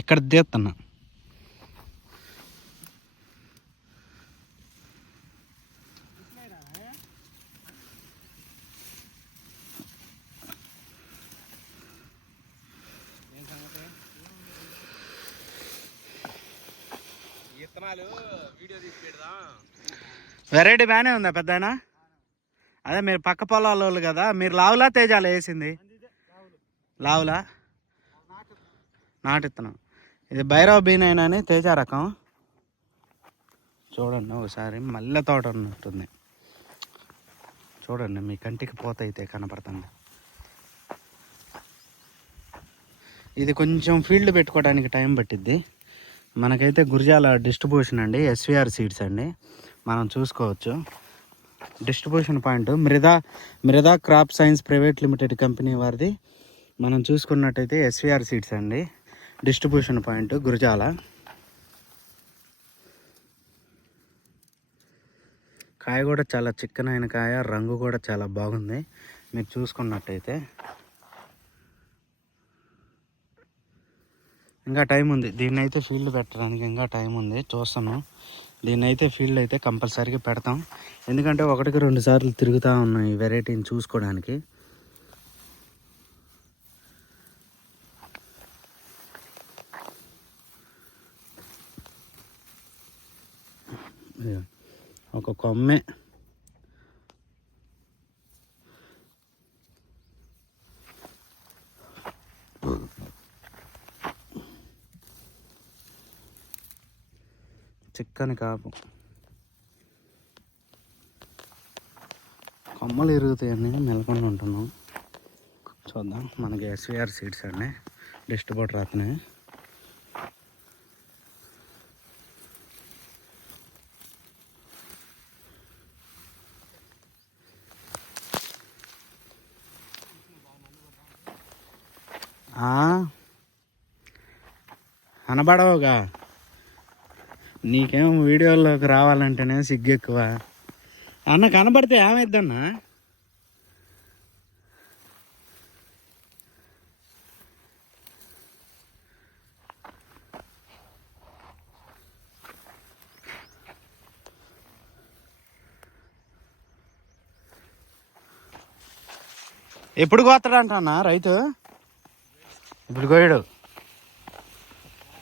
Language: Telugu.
ఇక్కడ తీస్తున్నా. వెరైటీ బాగానే ఉందా పెద్దాయన? అదే మీరు పక్క పొలాల వాళ్ళు కదా, మీరు లావులా తేజాలు వేసింది? లావులా నాటిస్తున్నాం. ఇది భైరవ బీనైనా అని తేజ రకం. చూడండి ఒకసారి మల్లె తోట ఉన్నట్టుంది. చూడండి మీ కంటికి పోత అయితే కనపడుతుంది. ఇది కొంచెం ఫీల్డ్ పెట్టుకోవడానికి టైం పట్టిద్ది. మనకైతే గురిజాల డిస్ట్రిబ్యూషన్ అండి, ఎస్విఆర్ సీడ్స్ అండి, మనం చూసుకోవచ్చు. Distribution point Mruda crop science private limited company వారిది. మనం చూసుకున్నట్టయితే ఎస్విఆర్ సీడ్స్ అండి, డిస్ట్రిబ్యూషన్ పాయింట్ గురిజాల. కాయ కూడా చాలా చిక్కనైన కాయ, రంగు కూడా చాలా బాగుంది. మీరు చూసుకున్నట్టయితే ఇంకా టైం ఉంది. దీన్ని అయితే ఫీల్డ్ పెట్టడానికి ఇంకా టైం ఉంది. చూస్తాను. దీన్ని అయితే ఫీల్డ్ అయితే కంపల్సరీగా పెడతాం. ఎందుకంటే 1-2 సార్లు తిరుగుతూ ఉన్నాం ఈ వెరైటీని చూసుకోవడానికి. ఒక కొమ్మే చిక్కని కాపు, కొమ్మలు ఇరుగుతాయని మెలకుండా ఉంటున్నాం. చూద్దాం. మనకి ఎస్విఆర్ సీడ్స్ అండి, డిస్ట్రిబ్యూటర్ అతనే. అనబడవుగా, నీకేం వీడియోలోకి రావాలంటేనే సిగ్గు ఎక్కువ. అన్న కనబడితే ఏమైద్దన్నా? ఎప్పుడు కోస్తాడంట అన్న రైతు? ఇప్పుడు కోయడు.